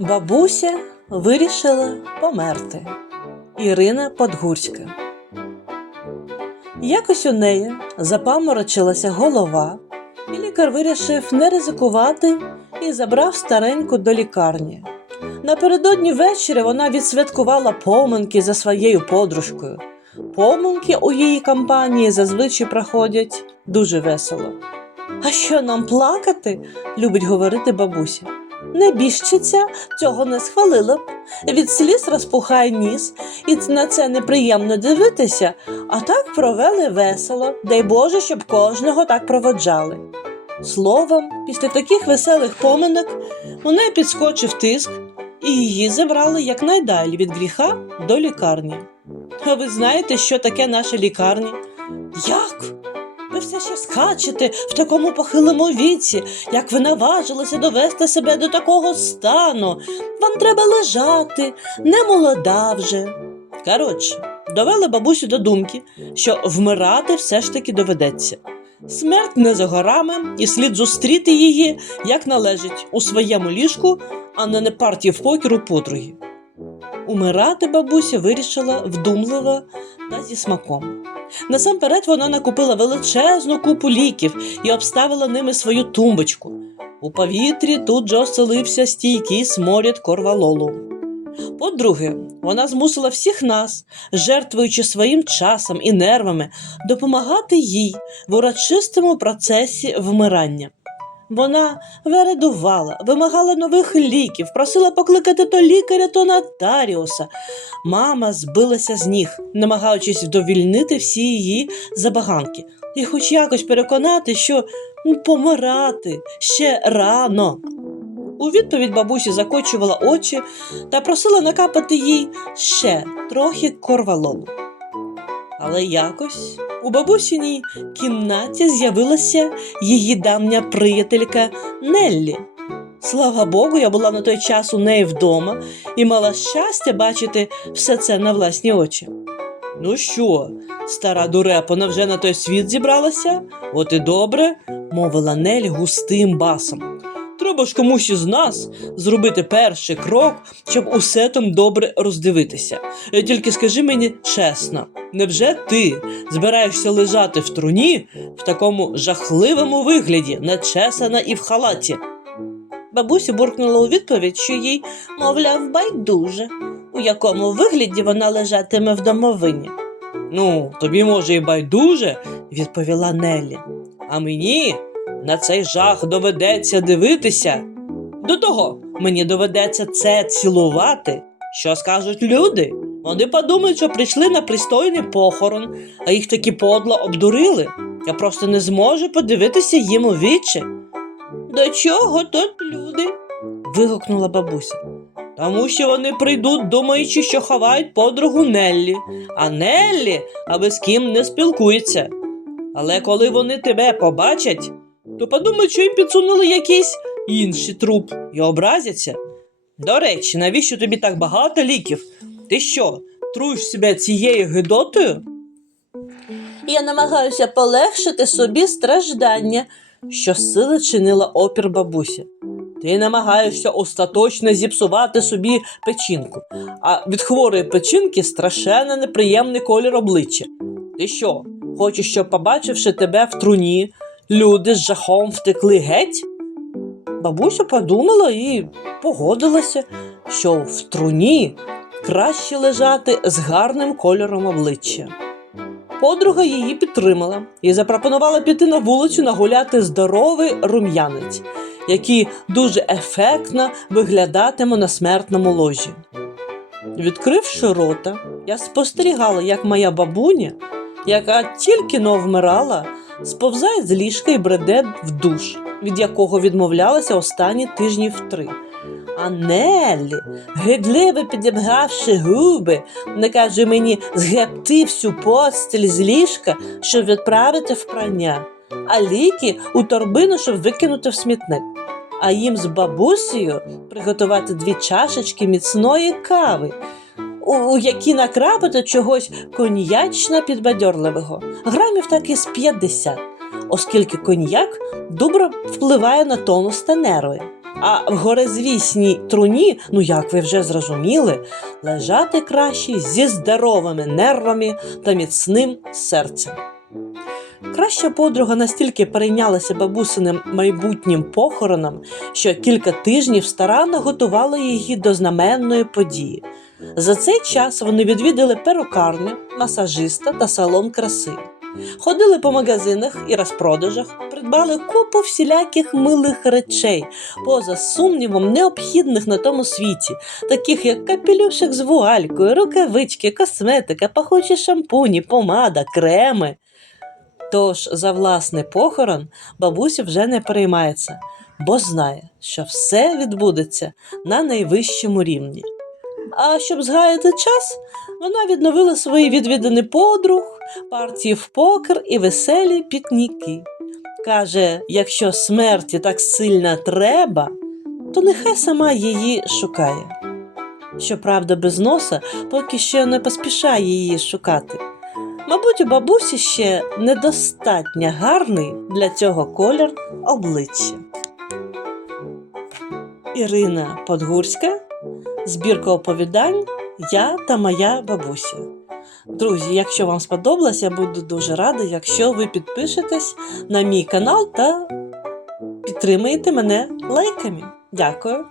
Бабуся вирішила померти. Ірина Подгурська. Якось у неї запаморочилася голова, і лікар вирішив не ризикувати і забрав стареньку до лікарні. Напередодні ввечері вона відсвяткувала поминки за своєю подружкою. Поминки у її компанії зазвичай проходять дуже весело. А що нам плакати? любить говорити бабуся. Небіжчиця цього не схвалила б. Від сліз розпухає ніс, і на це неприємно дивитися, а так провели весело, дай Боже, щоб кожного так проводжали. Словом, після таких веселих поминок у неї підскочив тиск, і її забрали якнайдалі від гріха до лікарні. А ви знаєте, що таке наша лікарня? Як? Все ще скачете в такому похилому віці, як ви наважилися довести себе до такого стану. Вам треба лежати, не молода вже. Коротше, довели бабусю до думки, що вмирати все ж таки доведеться. Смерть не за горами, і слід зустріти її, як належить, у своєму ліжку, а не на партії в покер у подруги. Умирати бабуся вирішила вдумливо та зі смаком. Насамперед вона накупила величезну купу ліків і обставила ними свою тумбочку. У повітрі тут же оселився стійкий сморід корвалолу. По-друге, вона змусила всіх нас, жертвуючи своїм часом і нервами, допомагати їй в урочистому процесі вмирання. Вона вередувала, вимагала нових ліків, просила покликати то лікаря, то нотаріуса. Мама збилася з ніг, намагаючись вдовільнити всі її забаганки, і хоч якось переконати, що помирати ще рано. У відповідь бабусі закочувала очі та просила накапати їй ще трохи корвалолу. Але якось у бабусіній кімнаті з'явилася її давня приятелька Неллі. Слава Богу, я була на той час у неї вдома і мала щастя бачити все це на власні очі. Ну що, стара дурепона вже на той світ зібралася? От і добре, мовила Нель густим басом. Ж комусь із нас зробити перший крок, щоб усе там добре роздивитися. Е, Тільки скажи мені чесно, невже ти збираєшся лежати в труні в такому жахливому вигляді, нечесана і в халаті? Бабуся буркнула у відповідь, що їй, мовляв, байдуже, у якому вигляді вона лежатиме в домовині. Ну, тобі, може, і байдуже, відповіла Неллі. А мені на цей жах доведеться дивитися. До того мені доведеться це цілувати. Що скажуть люди? Вони подумають, що прийшли на пристойний похорон, а їх таки подло обдурили. Я просто не зможу подивитися їм у вічі. До чого тут люди? вигукнула бабуся. Тому що вони прийдуть, думаючи, що ховають подругу Неллі, а Неллі аби з ким не спілкується. Але коли вони тебе побачать, то подумають, що їм підсунули якийсь інший труп і образяться. До речі, навіщо тобі так багато ліків? Ти що, труєш себе цією гидотою? Я намагаюся полегшити собі страждання, що сили чинила опір бабуся. Ти намагаєшся остаточно зіпсувати собі печінку, а від хворої печінки страшенно неприємний колір обличчя. Ти що, хочеш, щоб, побачивши тебе в труні, люди з жахом втекли геть? Бабуся подумала і погодилася, що в труні краще лежати з гарним кольором обличчя. Подруга її підтримала і запропонувала піти на вулицю нагуляти здоровий рум'янець, який дуже ефектно виглядатиме на смертному ложі. Відкривши рота, я спостерігала, як моя бабуня, яка тільки но вмирала, сповзає з ліжка і бреде в душ, від якого відмовлялася останні тижнів три. А Неллі, гидливо підібгавши губи, не каже мені згебти всю постіль з ліжка, щоб відправити в прання, а ліки у торбину, щоб викинути в смітник. А їм з бабусею приготувати дві чашечки міцної кави, у, які накрапати чогось коньячно підбадьорливого, грамів так із 50, оскільки коньяк добре впливає на тонус та нерви. А в горизвісній труні, ну як ви вже зрозуміли, лежати краще зі здоровими нервами та міцним серцем. Краща подруга настільки перейнялася бабусиним майбутнім похороном, що кілька тижнів старанно готувала її до знаменної події. За цей час вони відвідали перукарню, масажиста та салон краси. Ходили по магазинах і розпродажах, придбали купу всіляких милих речей, поза сумнівом, необхідних на тому світі, таких як капелюшок з вуалькою, рукавички, косметика, пахучі шампуні, помада, креми. Тож за власний похорон бабуся вже не переймається, бо знає, що все відбудеться на найвищому рівні. А щоб згаяти час, вона відновила свої відвідані подруг, партії в покер і веселі пікніки. Каже, якщо смерті так сильно треба, то нехай сама її шукає. Щоправда, без носа поки що не поспішає її шукати. Мабуть, у бабусі ще недостатньо гарний для цього колір обличчя. Ірина Подгурська, збірка оповідань Я та моя бабуся. Друзі, якщо вам сподобалось, я буду дуже рада, якщо ви підпишетесь на мій канал та підтримаєте мене лайками. Дякую!